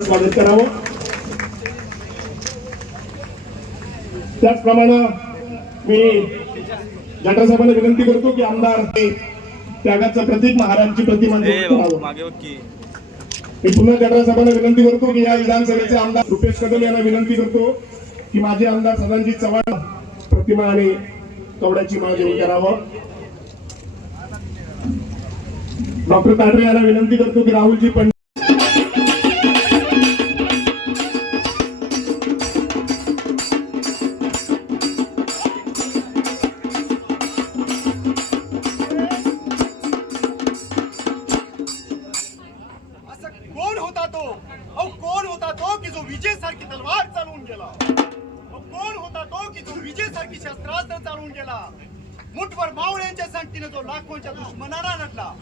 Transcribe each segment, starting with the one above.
स्वागत करावं. त्याचप्रमाणे मी जटासाहेबांना विनंती करतो की आमदार हे त्यागाचं प्रतीक महाराजची प्रतिमा मी पुन्हा जटासाहेबांना विनंती करतो की या विधानसभेचे आमदार रुपेश कदम यांना विनंती करतो की माझे आमदार सदांजी चव्हाण प्रतिमा आणि कवड्याची घेऊन करावं. डॉक्टर ताडरे यांना विनंती करतो की राहुलजी पंडित होता तो की जो विजय शस्त्रास्त्र चालवून गेला. मुठभर मावळ्यांच्या संगतीने जो लाखोंच्या दुश्मनाला लढला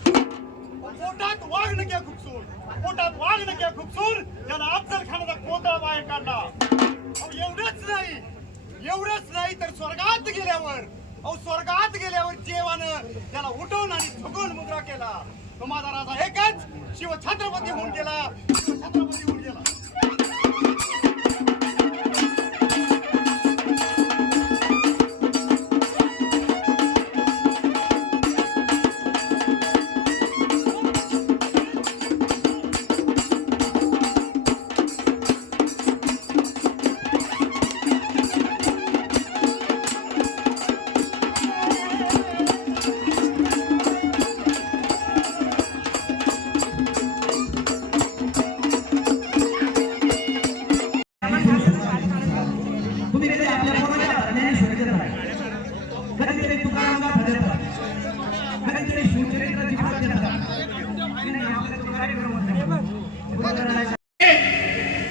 पोटात वाघ नक्या खुपसून. पोटात वाघ नक्या खुपसून. त्याला अफजल खानाचा कोतळा बाहेर काढला. अहो एवढंच नाही. एवढंच नाही तर स्वर्गात गेल्यावर अहो स्वर्गात गेल्यावर जेवानं त्याला उठवून आणि झुकून मुद्रा केला. तो माझा राजा एकच. शिव छत्रपती होऊन गेला. शिव छत्रपती होऊन गेला.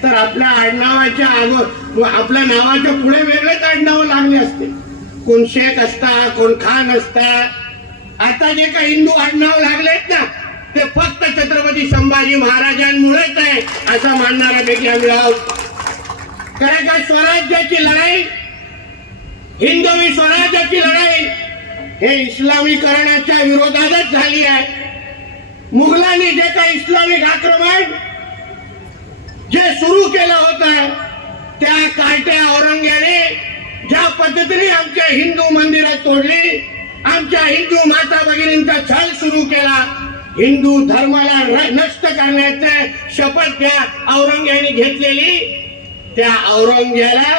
तर आपल्या आडनावाच्या अगो आपल्या नावाच्या पुढे वेगळेच आडनाव लागले असते. कोण शेख असता कोण खान असता. आता जे काही हिंदू आडनाव लागलेत ना ते फक्त छत्रपती संभाजी महाराजांमुळेच आहे असं मानणारा मानणाऱ्यापैकी आम्ही आहोत खरं का स्वराज्याची लढाई? हिंदवी स्वराज्याची लढाई हे इस्लामीकरणाच्या विरोधातच झाली आहे. मुघलांनी जे काही इस्लामिक आक्रमण जे सुरू केलं होतं त्या कार्ट्या औरंग्याने ज्या पद्धतीने आमच्या हिंदू मंदिरं तोडली आमच्या हिंदू माता भगिनींचा छळ सुरू केला हिंदू धर्माला नष्ट करण्याचं शपथ त्या औरंग्याने घेतलेली त्या औरंग्याला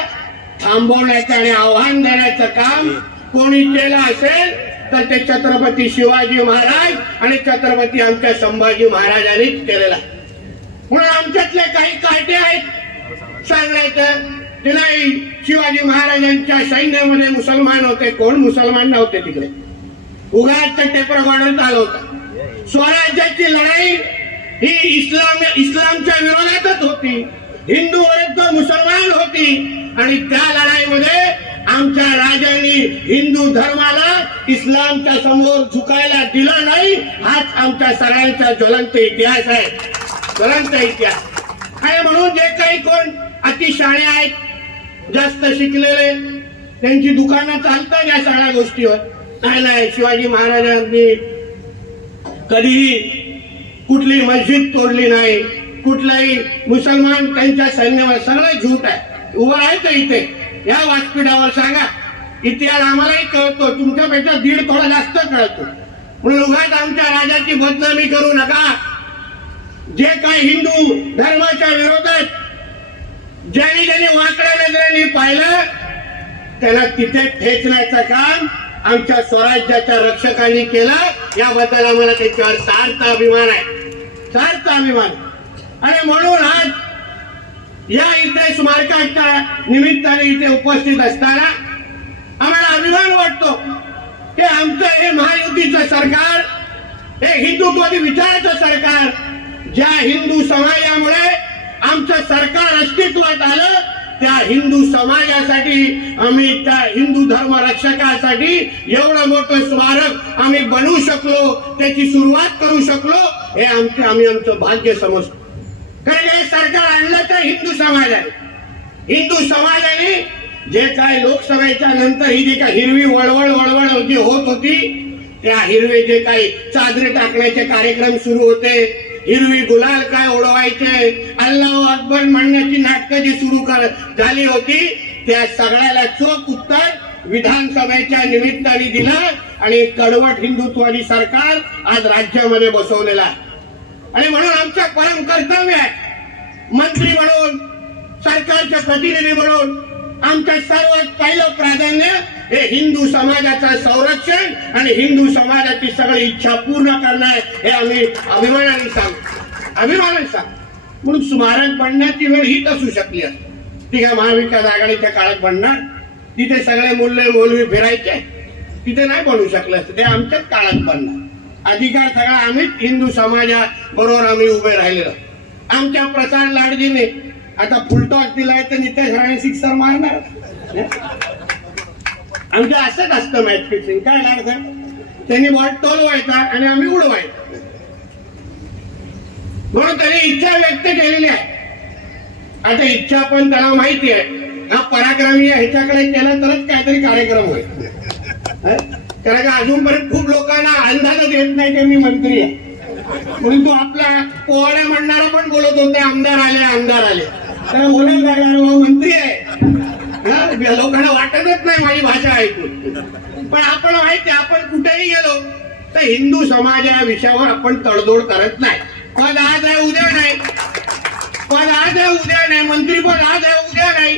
थांबवण्याचं आणि आव्हान देण्याचं काम कोणी केलं असेल तर ते छत्रपती शिवाजी महाराज आणि छत्रपती आमच्या संभाजी महाराजांनीच केलेला म्हणून आमच्यातले काही काटे आहेत. सांगायचं की नाही शिवाजी महाराजांच्या सैन्यामध्ये मुसलमान होते. कोण? मुसलमान नव्हते तिकडे. उगाच टेपर वाढवत आलं स्वराज्याची लढाई ही इस्लाम इस्लामच्या विरोधातच होती. हिंदू विरुद्ध मुसलमान होती. आणि त्या लढाईमध्ये आमच्या राजांनी हिंदू धर्माला इस्लामच्या समोर झुकायला दिलं नाही हाच आमच्या सगळ्यांचा ज्वलंत इतिहास आहे. ज्वलंत इतिहास. आणि म्हणून जे काही कोण अतिशाणे आहेत जास्त शिकलेले त्यांची दुकानं चालतात या सगळ्या गोष्टीवर. नाही नाही शिवाजी महाराजांनी कधीही कुठली मस्जिद तोडली नाही कुठलाही मुसलमान त्यांच्या सैन्यावर सगळं झूट आहे. उभं आहे का इथे. या व्यासपीठावर सांगा इतिहास आम्हालाही कळतो तुमच्यापेक्षा दीड थोडा जास्त कळतो. म्हणून उगाच आमच्या राजाची बदनामी करू नका. जे काही हिंदू धर्माच्या विरोधात ज्यांनी ज्यांनी वाकड्या नजरेने पाहिलं त्याला तिथे ठेचण्याचं काम आमच्या स्वराज्याच्या रक्षकांनी केलं. याबद्दल आम्हाला त्याच्यावर सार्थ अभिमान आहे. सार्थ अभिमान. आणि म्हणून आज या इथे स्मारकाच्या निमित्ताने इथे उपस्थित असताना आम्हाला अभिमान वाटतो की आमचं हे महायुतीचं सरकार हे हिंदुत्वादी विचाराचं सरकार ज्या हिंदू समाजामुळे आमचं सरकार अस्तित्वात आलं त्या हिंदू समाजासाठी आम्ही त्या हिंदू धर्म रक्षकासाठी एवढं मोठं स्मारक आम्ही बनवू शकलो त्याची सुरुवात करू शकलो हे आमचे आम्ही आमचं भाग्य समजतो. कारण हे सरकार आणलं तर हिंदू समाज आहे. हिंदू समाजाने जे काय लोकसभेच्या नंतर ही जी काय हिरवी वळवळ वळवळ होती होत होती त्या हिरवे जे काही चादरे टाकण्याचे कार्यक्रम सुरू होते हिरवी गुलाल काय ओढवायचे अल्लाह अकबर म्हणण्याची नाटकं जी सुरू कर झाली होती त्या सगळ्याला चोख उत्तर विधानसभेच्या निमित्ताने दिलं आणि कडवट हिंदुत्वादी सरकार आज राज्यामध्ये बसवलेलं आहे. आणि म्हणून आमचं परम कर्तव्य आहे. मंत्री म्हणून सरकारचे प्रतिनिधी म्हणून आमचं सर्वात पहिलं प्राधान्य हे हिंदू समाजाचं संरक्षण आणि हिंदू समाजाची सगळी इच्छा पूर्ण करणं आहे हे आम्ही अभिमानाने सांगतो. अभिमानाने सांगतो. म्हणून स्मारक बनण्याची वेळ हीच असू शकली असते. ती काय महाविकास आघाडीच्या काळात बनणार. तिथे सगळे मूल्य मुलवी फिरायचे. तिथे नाही बनू शकलं असते ते आमच्याच काळात बनणार. अधिकार सगळा आम्हीच हिंदू समाजा बरोबर आम्ही उभे राहिलेलो. आमच्या प्रसाद लाडजीने आता फुलटॉस दिलाय तर नितेश राणे सिक्सर मारणार. आमचं असंच असतं मॅच फिक्सिंग काय लाड त्यांनी बॉल टोलवायचा आणि आम्ही उडवायचा. म्हणून त्याने इच्छा व्यक्त केलेली आहे. आता इच्छा पण त्याला माहिती आहे. हा पराक्रमी ह्याच्याकडे केला तरच काहीतरी कार्यक्रम होईल. कारण का अजूनपर्यंत खूप लोकांना अंदाजच येत नाही की मी मंत्री आहे. म्हणून तो आपला पोवाड्या म्हणणारा पण बोलत होते आमदार आले आमदार आले. त्याला बोलायला लागणार मंत्री आहे. लोकांना वाटतच नाही माझी भाषा ऐकून. पण आपण माहिती आपण कुठेही गेलो तर हिंदू समाज या विषयावर आपण तडजोड करत नाही. पद आज आहे उद्या नाही. पण आज आहे उद्या नाही. मंत्रीपद आज आहे उद्या नाही.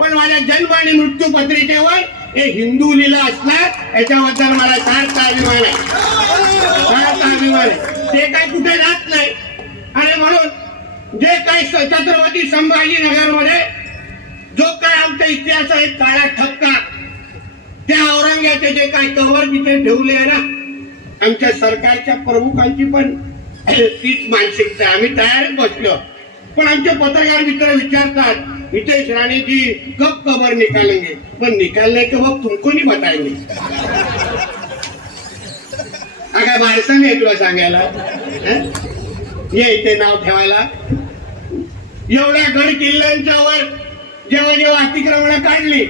पण माझ्या जन्म आणि मृत्यू पत्रिकेवर हे हिंदू लिहिलं असणार याच्याबद्दल मला सारखा अभिमान आहे. अभिमान आहे. ते काय कुठे जात नाही. आणि म्हणून जे काही छत्रपती संभाजीनगरमध्ये जो काय आमच्या इतिहास आहे काळा ठपका त्या औरंग्याचे जे काय कवर तिथे ठेवले आहे ना आमच्या सरकारच्या प्रमुखांची पण तीच मानसिकता आहे. आम्ही तयारच बसलो. पण आमचे पत्रकार मित्र विचारतात नितेश राणे जी कब कबर निकालेंगे पण निकालने के वक्त तुमको नहीं बताएंगे हा काय बारसं तुला सांगायला. ये इथे नाव ठेवायला. एवढ्या गड किल्ल्यांच्या वर जेव्हा जेव्हा अतिक्रमण काढली.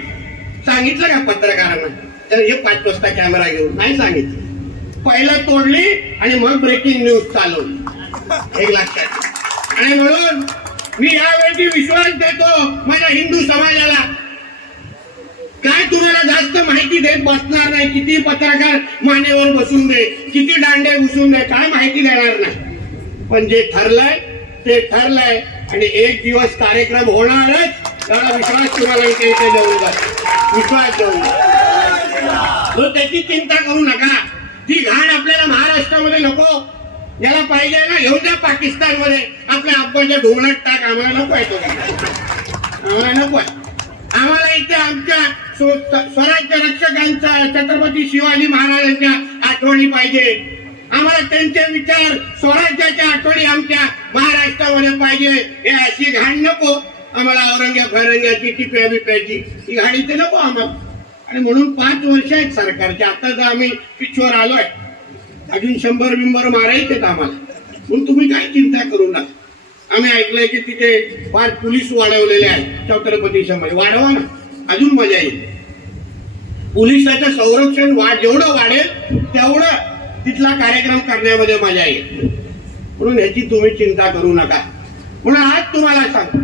सांगितलं का पत्रकारांना? तर हे पाच वाजता कॅमेरा घेऊन. नाही सांगितलं. पहिला तोडली आणि मग ब्रेकिंग न्यूज चालवली. एक लक्षात आणि म्हणून मी यावेळी विश्वास देतो माझ्या हिंदू समाजाला. काय तुम्हाला जास्त माहिती देत बसणार नाही? किती पत्रकार मानेवर बसून दे किती दांडे घुसून दे काय माहिती देणार नाही. पण जे ठरलंय ते ठरलंय आणि एक दिवस कार्यक्रम होणारच त्याला विश्वास तुम्हाला इथे इथे देऊ विश्वास देऊ त्याची चिंता करू नका. ती घाण आपल्याला महाराष्ट्रामध्ये नको. याला पाहिजे ना घेऊन जा पाकिस्तानमध्ये. आपल्या आप्पाच्या ढोंगणात टाक आम्हाला नको आहे तो आम्हाला नको आहे. आम्हाला इथे आमच्या स्वराज्य रक्षकांचा छत्रपती शिवाजी महाराजांच्या आठवणी पाहिजे. आम्हाला त्यांचे विचार स्वराज्याच्या आठवणी आमच्या महाराष्ट्रामध्ये पाहिजे. हे अशी घाण नको. आम्हाला औरंग्या फरंग्याची टिप्या बिप्याची ही घाणी ते नको आम्हाला. आणि म्हणून पाच वर्ष आहेत सरकारचे आता तर आम्ही पिचवर आलोय. अजून शंभर बिंबर मारायचे आम्हाला. म्हणून तुम्ही काय चिंता करू नका. आम्ही ऐकलंय की तिथे फार पोलीस वाढवलेले आहेत छत्रपती समाज वाढवा ना. अजून मजा येईल. पोलिसाचं संरक्षण वाढ जेवढं वाढेल तेवढं तिथला कार्यक्रम करण्यामध्ये मजा येईल. म्हणून ह्याची तुम्ही चिंता करू नका. म्हणून आज तुम्हाला सांगतो